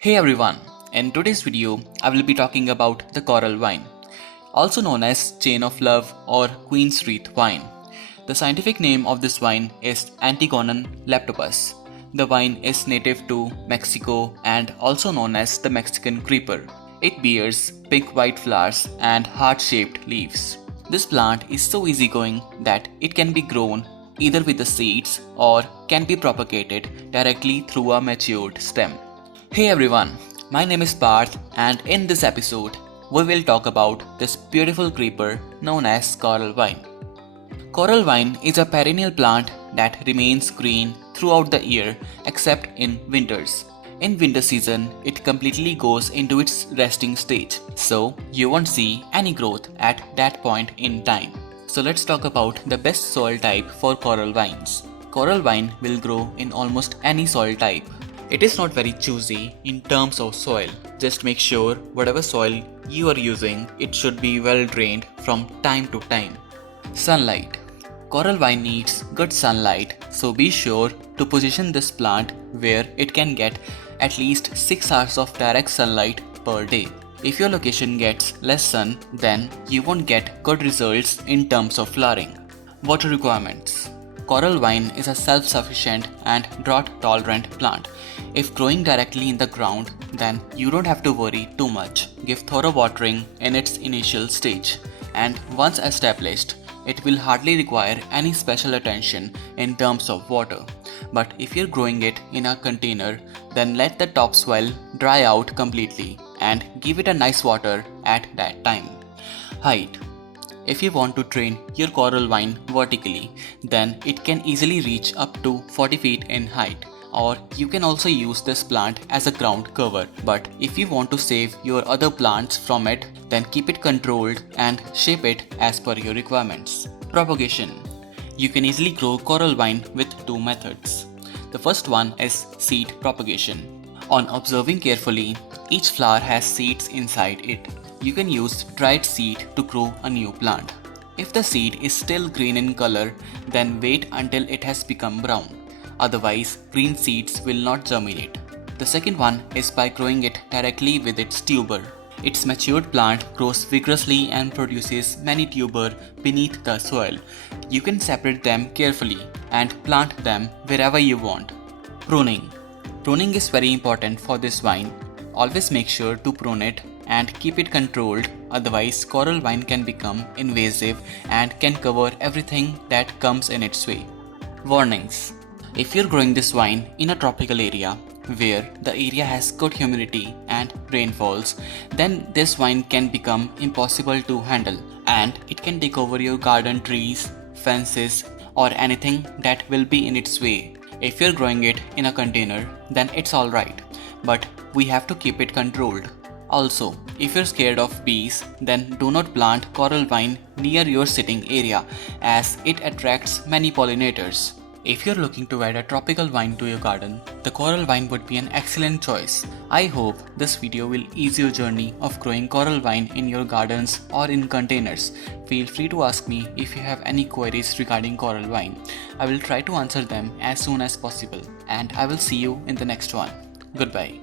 Hey everyone, in today's video I will be talking about the coral vine, also known as chain of love or queen's wreath vine. The scientific name of this vine is Antigonon leptopus. The vine is native to Mexico and also known as the Mexican creeper. It bears pink-white flowers and heart-shaped leaves. This plant is so easygoing that it can be grown either with the seeds or can be propagated directly through a matured stem. Hey everyone, my name is Parth and in this episode we will talk about this beautiful creeper known as coral vine. Coral vine is a perennial plant that remains green throughout the year except in winters. In winter season, it completely goes into its resting stage, so you won't see any growth at that point in time. So let's talk about the best soil type for coral vines. Coral vine will grow in almost any soil type. It is not very choosy in terms of soil. Just make sure whatever soil you are using, it should be well drained from time to time. Sunlight. Coral vine needs good sunlight, so be sure to position this plant where it can get at least 6 hours of direct sunlight per day. If your location gets less sun, then you won't get good results in terms of flowering. Water requirements. Coral vine is a self-sufficient and drought-tolerant plant. If growing directly in the ground, then you don't have to worry too much. Give thorough watering in its initial stage, and once established, it will hardly require any special attention in terms of water. But if you're growing it in a container, then let the topsoil dry out completely and give it a nice water at that time. Height. If you want to train your coral vine vertically, then it can easily reach up to 40 feet in height. Or you can also use this plant as a ground cover. But if you want to save your other plants from it, then keep it controlled and shape it as per your requirements. Propagation. You can easily grow coral vine with two methods. The first one is seed propagation. On observing carefully, each flower has seeds inside it. You can use dried seed to grow a new plant. If the seed is still green in color, then wait until it has become brown. Otherwise, green seeds will not germinate. The second one is by growing it directly with its tuber. Its matured plant grows vigorously and produces many tuber beneath the soil. You can separate them carefully and plant them wherever you want. Pruning. Pruning is very important for this vine. Always make sure to prune it and keep it controlled, otherwise coral vine can become invasive and can cover everything that comes in its way. Warnings. If you're growing this vine in a tropical area where the area has good humidity and rainfalls, then this vine can become impossible to handle and it can take over your garden trees, fences or anything that will be in its way. If you're growing it in a container, then it's alright, but we have to keep it controlled. Also, if you're scared of bees, then do not plant coral vine near your sitting area as it attracts many pollinators. If you're looking to add a tropical vine to your garden, the coral vine would be an excellent choice. I hope this video will ease your journey of growing coral vine in your gardens or in containers. Feel free to ask me if you have any queries regarding coral vine. I will try to answer them as soon as possible, and I will see you in the next one. Goodbye.